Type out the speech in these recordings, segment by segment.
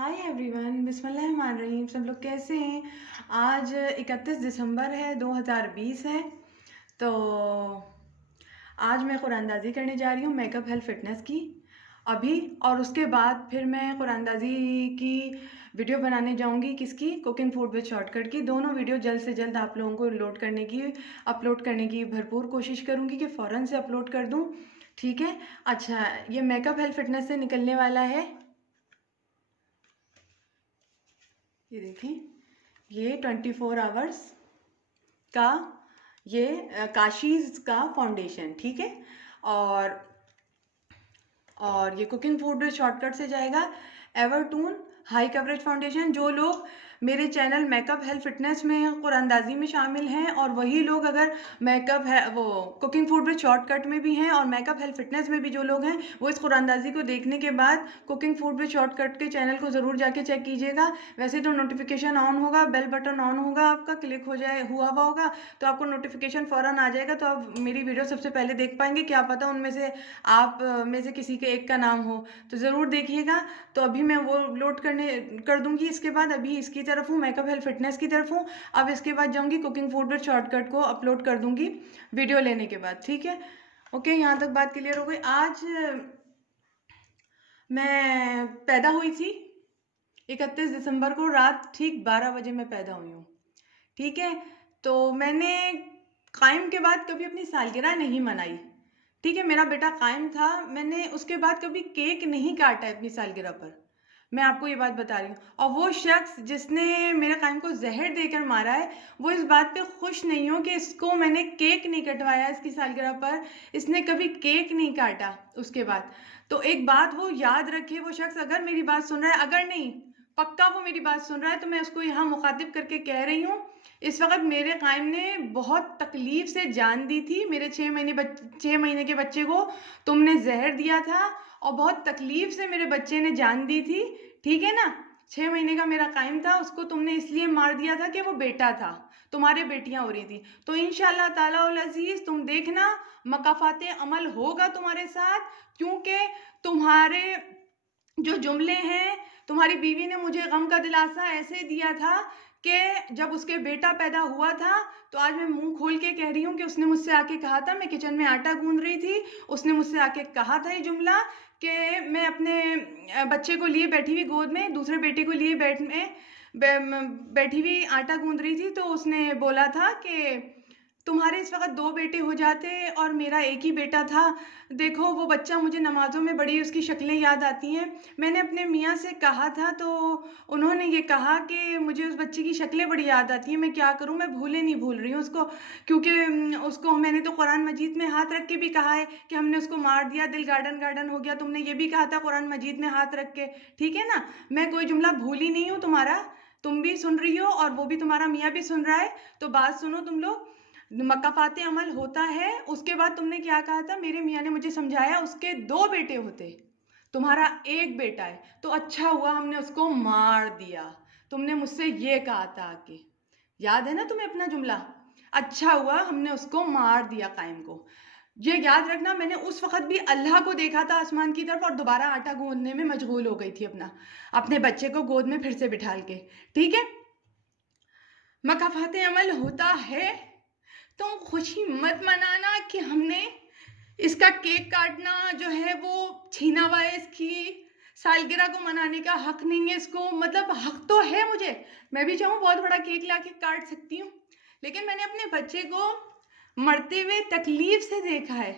Hi everyone, बिस्मिल्लाहिर्रहमानिर्रहीम। सब लोग कैसे हैं? आज 31 दिसंबर है, 2020 है। तो आज मैं कुरानंदाज़ी करने जा रही हूँ मेकअप हेल्थ फिटनेस की अभी, और उसके बाद फिर मैं कुरानंदाज़ी की वीडियो बनाने जाऊँगी। किसकी? कुकिंग फूड विद शॉर्टकट की। दोनों वीडियो जल्द से जल्द आप लोगों को अपलोड करने की भरपूर कोशिश करूँगी कि फ़ौरन से अपलोड कर दूँ। ठीक है। अच्छा, ये मेकअप हेल्थ फिटनेस से निकलने वाला है। ये देखें, ये 24 आवर्स का ये काशीज़ का फाउंडेशन, ठीक है। और ये कुकिंग फूड शॉर्टकट से जाएगा एवरटून हाई कवरेज फाउंडेशन। जो लोग मेरे चैनल मेकअप हेल्थ फिटनेस में कुरानंदाज़ी में शामिल हैं, और वही लोग अगर मेकअप है वो कुकिंग फूड विद शॉर्टकट में भी हैं, और मेकअप हेल्थ फिटनेस में भी जो लोग हैं, वो इस कुरानंदाज़ी को देखने के बाद कुकिंग फूड विद शॉर्टकट के चैनल को ज़रूर जाके चेक कीजिएगा। वैसे तो नोटिफिकेशन ऑन होगा, बेल बटन ऑन होगा, आपका क्लिक हुआ होगा, तो आपको नोटिफिकेशन फ़ौरन आ जाएगा, तो आप मेरी वीडियो सबसे पहले देख पाएंगे। क्या पता उनमें से आप में से किसी के एक का नाम हो, तो ज़रूर देखिएगा। तो अभी मैं वो लोड कर दूंगी। इसके बाद अभी इसकी तरफ हूँ, मेकअप हेल्थ फिटनेस की तरफ हूँ। अब इसके बाद जाऊंगी कुकिंग फूड विद शॉर्टकट को अपलोड कर दूंगी वीडियो लेने के बाद। ठीक है, ओके, यहाँ तक बात क्लियर हो गई। आज मैं पैदा हुई थी 31 दिसंबर को, रात ठीक 12 बजे मैं पैदा हुई हूँ। ठीक है। तो मैंने कायम के बाद कभी अपनी सालगिरह नहीं मनाई। ठीक है, मेरा बेटा कायम था, मैंने उसके बाद कभी केक नहीं काटा है अपनी सालगिरह पर। मैं आपको ये बात बता रही हूँ। और वो शख्स जिसने मेरे कायम को जहर देकर मारा है, वो इस बात पे खुश नहीं हो कि इसको मैंने केक नहीं कटवाया इसकी सालगिरह पर। इसने कभी केक नहीं काटा उसके बाद। तो एक बात वो याद रखे, वो शख्स अगर मेरी बात सुन रहा है, अगर नहीं पक्का वो मेरी बात सुन रहा है, तो मैं उसको यहाँ मुखातिब करके कह रही हूँ, इस वक्त मेरे कायम ने बहुत तकलीफ से जान दी थी। मेरे 6 महीने के बच्चे को तुमने जहर दिया था, और बहुत तकलीफ से मेरे बच्चे ने जान दी थी। ठीक है ना। 6 महीने का मेरा कायम था, उसको तुमने इसलिए मार दिया था कि वो बेटा था, तुम्हारे बेटियां हो रही थी। तो इंशाल्लाह ताला उल अजीज तुम देखना, मकाफाते अमल होगा तुम्हारे साथ। क्योंकि तुम्हारे जो जुमले हैं, तुम्हारी बीवी ने मुझे गम का दिलासा ऐसे दिया था कि जब उसके बेटा पैदा हुआ था, तो आज मैं मुंह खोल के कह रही हूँ कि उसने मुझसे आके कहा था, मैं किचन में आटा गूंद रही थी, उसने मुझसे आके कहा था ये जुमला कि मैं अपने बच्चे को लिए बैठी हुई गोद में, दूसरे बेटे को लिए बैठी हुई आटा गूंद रही थी, तो उसने बोला था कि तुम्हारे इस वक्त 2 बेटे हो जाते और मेरा एक ही बेटा था। देखो वो बच्चा, मुझे नमाज़ों में बड़ी उसकी शक्लें याद आती हैं। मैंने अपने मियाँ से कहा था, तो उन्होंने ये कहा कि मुझे उस बच्चे की शक्लें बड़ी याद आती हैं, मैं क्या करूँ, मैं भूले नहीं भूल रही हूँ उसको। क्योंकि उसको मैंने तो कुरान मजीद में हाथ रख के भी कहा है कि हमने उसको मार दिया, दिल गार्डन गार्डन हो गया, तुमने ये भी कहा था कुरान मजीद में हाथ रख के। ठीक है ना। मैं कोई जुमला भूली नहीं हूँ तुम्हारा, तुम भी सुन रही हो और वो भी, तुम्हारा मियाँ भी सुन रहा है। तो बात सुनो तुम लोग, मकाफाते अमल होता है। उसके बाद तुमने क्या कहा था, मेरे मियाँ ने मुझे समझाया उसके 2 बेटे होते, तुम्हारा एक बेटा है, तो अच्छा हुआ हमने उसको मार दिया। तुमने मुझसे ये कहा था आके, याद है ना तुम्हें अपना जुमला? अच्छा हुआ हमने उसको मार दिया कायम को। ये याद रखना, मैंने उस वक्त भी अल्लाह को देखा था आसमान की तरफ, और दोबारा आटा गूंदने में मशगूल हो गई थी अपने बच्चे को गोद में फिर से बिठाल के। ठीक है। मकाफाते अमल होता है, तुम खुशी मत मनाना कि हमने इसका केक काटना जो है वो छीना हुआ है। इसकी सालगिरह को मनाने का हक नहीं है इसको, मतलब हक तो है मुझे, मैं भी चाहूँ बहुत बड़ा केक लाके काट सकती हूँ, लेकिन मैंने अपने बच्चे को मरते हुए तकलीफ से देखा है।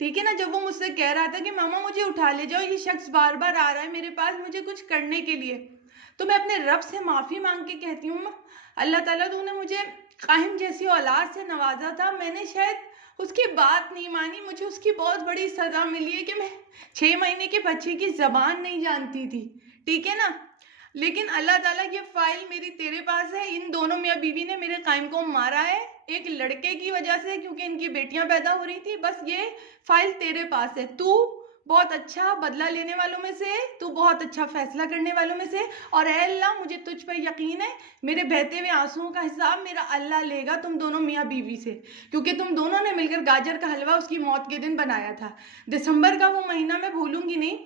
ठीक है ना। जब वो मुझसे कह रहा था कि मामा मुझे उठा ले जाओ, ये शख्स बार बार आ रहा है मेरे पास मुझे कुछ करने के लिए, तो मैं अपने रब से माफ़ी मांग के कहती हूँ, अल्लाह ताला तूने मुझे काहिम जैसी औलाद से नवाजा था, मैंने शायद उसकी बात नहीं मानी, मुझे उसकी बहुत बड़ी सज़ा मिली है कि मैं 6 महीने के बच्चे की ज़बान नहीं जानती थी। ठीक है ना। लेकिन अल्लाह ताला, ये फ़ाइल मेरी तेरे पास है। इन दोनों मियाँ बीवी ने मेरे कायम को मारा है एक लड़के की वजह से, क्योंकि इनकी बेटियां पैदा हो रही थी। बस ये फाइल तेरे पास है, तू बहुत अच्छा बदला लेने वालों में से, तू बहुत अच्छा फैसला करने वालों में से। और ऐ अल्लाह, मुझे तुझ पर यकीन है, मेरे बहते हुए आंसुओं का हिसाब मेरा अल्लाह लेगा तुम दोनों मियाँ बीवी से, क्योंकि तुम दोनों ने मिलकर गाजर का हलवा उसकी मौत के दिन बनाया था। दिसंबर का वो महीना मैं भूलूंगी नहीं।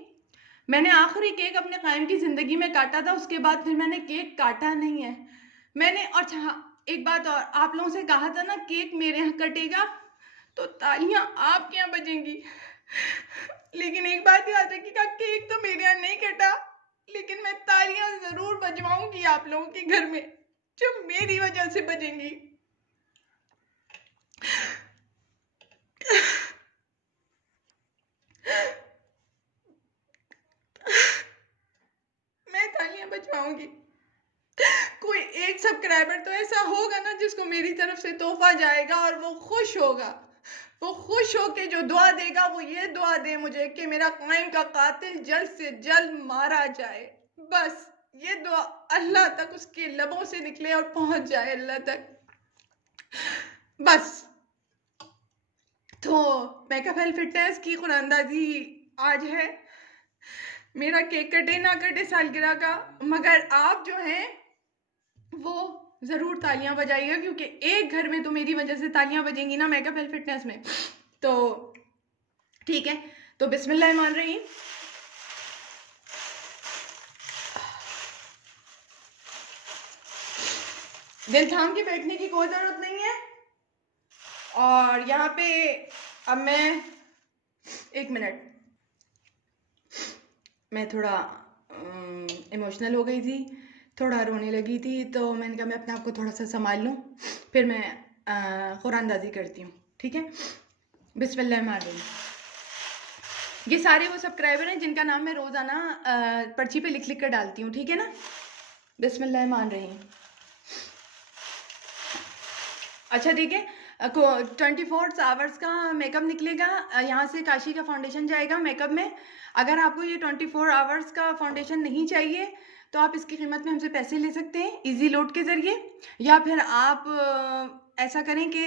मैंने आखिरी केक अपने कायम की ज़िंदगी में काटा था, उसके बाद फिर मैंने केक काटा नहीं है मैंने। और अच्छा एक बात और, आप लोगों से कहा था ना केक मेरे यहाँ कटेगा तो तालियां आपके यहाँ बजेंगी, लेकिन एक बात याद रखिएगा, केक तो मेरे यहाँ नहीं कटा, लेकिन मैं तालियां ज़रूर बजवाऊंगी आप लोगों के घर में, जो मेरी वजह से बजेंगी। मैं तालियां बजवाऊंगी। कोई एक सब्सक्राइबर तो ऐसा होगा ना जिसको मेरी तरफ से तोहफा जाएगा और वो खुश होगा, वो खुश होके जो दुआ देगा वो ये दुआ दे मुझे कि मेरा कायम का कातिल जल्द से जल्द मारा जाए। बस ये दुआ अल्लाह तक उसके लबों से निकले और पहुंच जाए अल्लाह तक, बस। तो मेकअप फिटनेस की कुरानंदाजी आज है, मेरा केक कटे ना कटे सालगिरह का, मगर आप जो हैं वो ज़रूर तालियां बजाइएगा, क्योंकि एक घर में तो मेरी वजह से तालियां बजेंगी ना मेकअप फिटनेस में। तो ठीक है, तो बिस्मिल्लाह मान रही। दिल थाम के बैठने की कोई ज़रूरत नहीं है। और यहाँ पे अब मैं एक मिनट, मैं थोड़ा इमोशनल हो गई थी, थोड़ा रोने लगी थी, तो मैंने कहा मैं अपने आप को थोड़ा सा संभाल लूँ, फिर मैं कुरानंदाजी करती हूँ। ठीक है, बिस्मिल्लाह मार रही। ये सारे वो सब्सक्राइबर हैं जिनका नाम मैं रोज़ाना पर्ची पे लिख लिख कर डालती हूँ। ठीक है ना, बिस्मिल्लाह मान रही हूँ। अच्छा ठीक है, 24 आवर्स का मेकअप निकलेगा, यहाँ से काशी का फाउंडेशन जाएगा मेकअप में। अगर आपको ये 24 आवर्स का फाउंडेशन नहीं चाहिए तो आप इसकी कीमत में हमसे पैसे ले सकते हैं इजी लोड के ज़रिए, या फिर आप ऐसा करें कि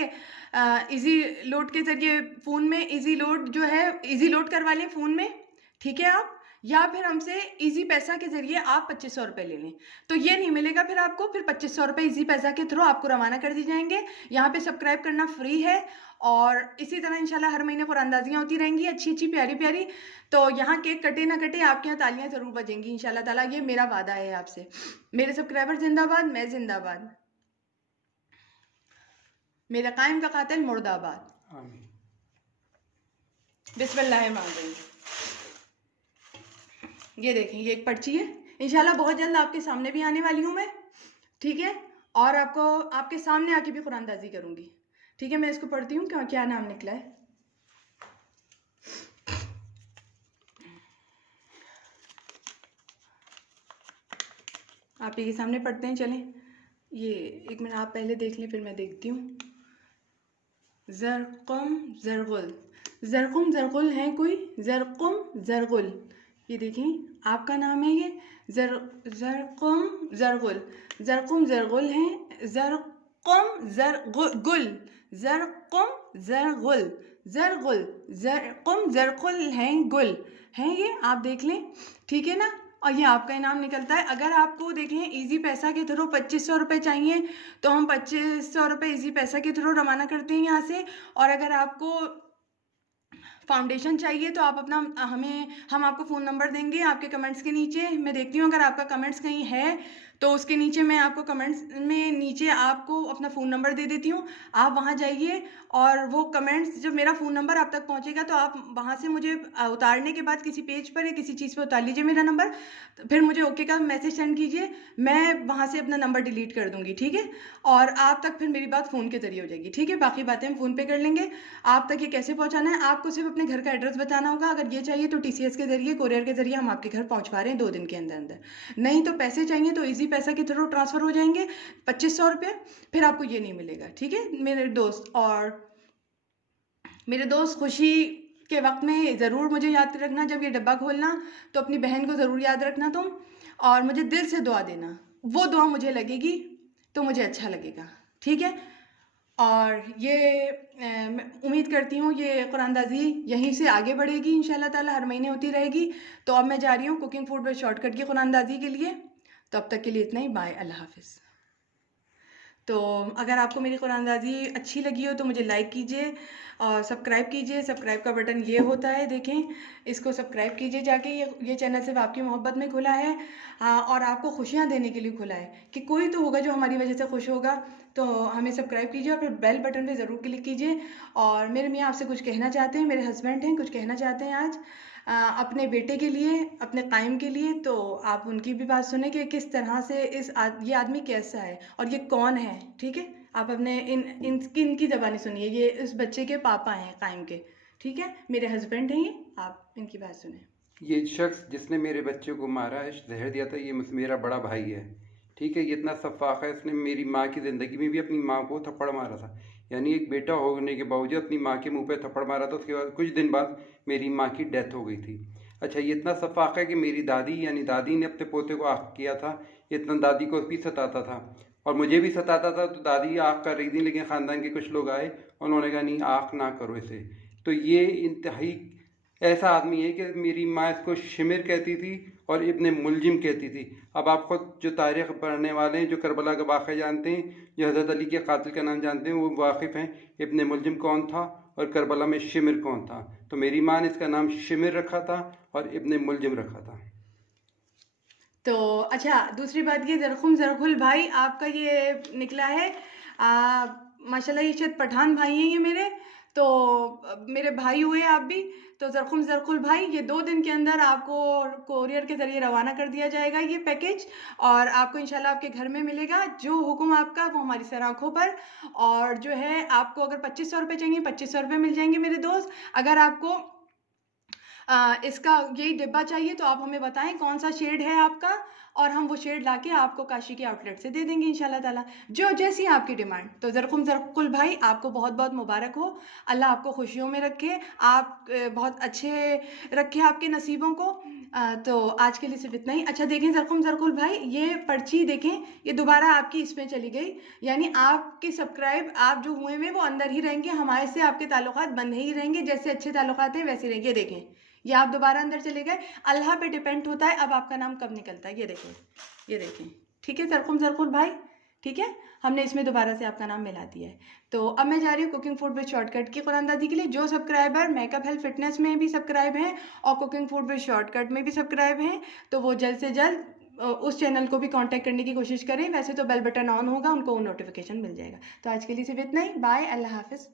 इजी लोड के ज़रिए फ़ोन में इजी लोड जो है इजी लोड करवा लें फ़ोन में। ठीक है आप, या फिर हमसे इजी पैसा के ज़रिए आप 2500 रुपये ले लें, तो ये नहीं मिलेगा फिर आपको, फिर 2500 रुपये इजी पैसा के थ्रू आपको रवाना कर दी जाएंगे। यहाँ पे सब्सक्राइब करना फ्री है, और इसी तरह इंशाल्लाह हर महीने कुरानंदाजियाँ होती रहेंगी अच्छी अच्छी प्यारी प्यारी। तो यहाँ केक कटे ना कटे, आपके यहाँ तालियाँ ज़रूर बजेंगी इंशाल्लाह ताला, ये मेरा वादा है आपसे। मेरे सब्सक्राइबर जिंदाबाद, मैं जिंदाबाद, मेरा कायम का कातिल मुर्दाबाद। बिस्मिल्लाह मान रही। ये देखें, ये एक पर्ची है, इंशाल्लाह बहुत जल्द आपके सामने भी आने वाली हूँ मैं। ठीक है, और आपको आपके सामने आके भी कुरानंदाजी करूँगी। ठीक है, मैं इसको पढ़ती हूँ, क्या नाम निकला है। आप ये सामने पढ़ते हैं, चलें। ये एक मिनट आप पहले देख लें, फिर मैं देखती हूँ। ज़रक़ुम ज़रग़ुल, ज़रक़ुम ज़रग़ुल है कोई, ज़रक़ुम ज़रग़ुल, ये देखें आपका नाम है ये ज़रक़ुम ज़रग़ुल, ज़रक़ुम ज़रग़ुल है, ज़रक़ुम ज़रग़ुल, ज़रक़ुम ज़रग़ुल, ज़रग़ुल, ज़रक़ुम ज़रग़ुल हैं, गुल हैं, ये आप देख लें। ठीक है ना, और ये आपका इनाम निकलता है। अगर आपको देखें इजी पैसा के थ्रू 2500 रुपये चाहिए तो हम 2500 रुपये इजी पैसा के थ्रू रवाना करते हैं यहाँ से। और अगर आपको फाउंडेशन चाहिए तो आप अपना हम आपको फ़ोन नंबर देंगे आपके कमेंट्स के नीचे। मैं देखती हूँ अगर आपका कमेंट्स कहीं है तो उसके नीचे मैं आपको कमेंट्स में नीचे आपको अपना फ़ोन नंबर दे देती हूँ, आप वहाँ जाइए और वो कमेंट्स जब मेरा फ़ोन नंबर आप तक पहुँचेगा तो आप वहाँ से मुझे उतारने के बाद किसी पेज पर या किसी चीज़ पर उतार लीजिए मेरा नंबर, तो फिर मुझे ओके का मैसेज सेंड कीजिए, मैं वहाँ से अपना नंबर डिलीट कर दूँगी। ठीक है, और आप तक फिर मेरी बात फ़ोन के ज़रिए हो जाएगी। ठीक है, बाकी बातें हम फ़ोन पे कर लेंगे। आप तक ये कैसे पहुँचाना है, आपको सिर्फ अपने घर का एड्रेस बताना होगा। अगर ये चाहिए तो TCS के ज़रिए, कोरियर के ज़रिए हम आपके घर पहुँचवा रहे हैं 2 दिन के अंदर अंदर। नहीं तो पैसे चाहिए तो ईजी पैसा के थ्रू ट्रांसफ़र हो जाएंगे 2500 रुपये, फिर आपको ये नहीं मिलेगा। ठीक है मेरे दोस्त, और मेरे दोस्त खुशी के वक्त में ज़रूर मुझे याद रखना, जब ये डब्बा खोलना तो अपनी बहन को ज़रूर याद रखना तुम, और मुझे दिल से दुआ देना, वो दुआ मुझे लगेगी तो मुझे अच्छा लगेगा। ठीक है, और ये मैं उम्मीद करती हूँ ये कुरानंदाजी यहीं से आगे बढ़ेगी इंशाल्लाह ताला, हर महीने होती रहेगी। तो अब मैं जा रही हूँ कुकिंग फूड में शॉर्टकट की कुरानंदाजी के लिए, तो अब तक के लिए इतना ही, बाय, अल्लाह हाफिज़। तो अगर आपको मेरी कुरानंदाज़ी अच्छी लगी हो तो मुझे लाइक कीजिए और सब्सक्राइब कीजिए। सब्सक्राइब का बटन ये होता है, देखें, इसको सब्सक्राइब कीजिए जाके। ये चैनल सिर्फ आपकी मोहब्बत में खुला है, और आपको खुशियाँ देने के लिए खुला है कि कोई तो होगा जो हमारी वजह से खुश होगा। तो हमें सब्सक्राइब कीजिए और फिर बेल बटन पे ज़रूर क्लिक कीजिए। और मेरे मियाँ आपसे कुछ कहना चाहते हैं, मेरे हस्बैंड हैं, कुछ कहना चाहते हैं आज अपने बेटे के लिए, अपने कायम के लिए। तो आप उनकी भी बात सुने कि किस तरह से ये आदमी कैसा है और ये कौन है, ठीक है। आप अपने इनकी ज़बानी सुनिए। ये इस बच्चे के पापा हैं कायम के, ठीक है, मेरे हस्बैंड हैं ये। आप इनकी बात सुने। ये शख्स जिसने मेरे बच्चे को मारा है, जहर दिया था, ये मेरा बड़ा भाई है, ठीक है। ये इतना सफाक है, इसने मेरी माँ की ज़िंदगी में भी अपनी माँ को थप्पड़ मारा था। यानी एक बेटा होने के बावजूद अपनी माँ के मुंह पे थप्पड़ मारा था। उसके बाद कुछ दिन बाद मेरी माँ की डेथ हो गई थी। अच्छा, ये इतना सफाक है कि मेरी दादी यानी दादी ने अपने पोते को आग किया था। ये इतना दादी को भी सताता था और मुझे भी सताता था। तो दादी आग कर रही थी, लेकिन ख़ानदान के कुछ लोग आए, उन्होंने कहा नहीं, आग ना करो इसे। तो ये इंतहाई ऐसा आदमी है कि मेरी माँ इसको शिमिर कहती थी और इब्ने मुलजिम कहती थी। अब आप खुद जो तारीख़ पढ़ने वाले हैं, जो करबला का वाक़या जानते हैं, जो हज़रत अली के कातिल का नाम जानते हैं, वो वाकिफ़ हैं इब्ने मुलजिम कौन था और करबला में शिमिर कौन था। तो मेरी माँ ने इसका नाम शिमिर रखा था और इब्ने मुलजिम रखा था। तो अच्छा, दूसरी बात ये, ज़रखुल भाई आपका ये निकला है, माशाल्लाह ये शायद पठान भाई हैं ये मेरे। तो मेरे भाई हुए आप भी। तो ज़रखुल भाई, ये 2 दिन के अंदर आपको कोरियर के ज़रिए रवाना कर दिया जाएगा ये पैकेज, और आपको इंशाल्लाह आपके घर में मिलेगा। जो हुक्म आपका वो हमारी सर आँखों पर। और जो है, आपको अगर 2500 रुपये चाहिए, 2500 रुपये मिल जाएंगे मेरे दोस्त। अगर आपको इसका यही डिब्बा चाहिए तो आप हमें बताएं कौन सा शेड है आपका, और हम वो शेड लाके आपको काशी के आउटलेट से दे देंगे इंशाल्लाह ताला, जो जैसी आपकी डिमांड। तो ज़रकुल भाई, आपको बहुत बहुत मुबारक हो। अल्लाह आपको खुशियों में रखे, आप बहुत अच्छे रखे आपके नसीबों को। तो आज के लिए सिर्फ इतना ही। अच्छा देखें ज़रकुल भाई, ये पर्ची देखें, ये दोबारा आपकी इसमें चली गई। यानी आपके सब्सक्राइब आप जो हुए हैं वो अंदर ही रहेंगे, हमारे से आपके ताल्लुकात बंद ही रहेंगे। जैसे अच्छे ताल्लुकात हैं वैसे रहेंगे। देखें, ये आप दोबारा अंदर चले गए। अल्लाह पे डिपेंड होता है अब आपका नाम कब निकलता है। ये देखें, ये देखें, ठीक है ज़रकुल भाई, ठीक है। हमने इसमें दोबारा से आपका नाम मिला दिया है। तो अब मैं जा रही हूँ कुकिंग फूड विद शॉर्टकट की कुरानदादी के लिए। जो सब्सक्राइबर मेकअप हेल्थ फिटनेस में भी सब्सक्राइब हैं और कुकिंग फूड विद शॉर्टकट में भी सब्सक्राइब हैं, तो वो जल्द से जल्द उस चैनल को भी कांटेक्ट करने की कोशिश करें। वैसे तो बेल बटन ऑन होगा, उनको नोटिफिकेशन मिल जाएगा। तो आज के लिए सिर्फ इतना ही। बाय, अल्लाह हाफिज़।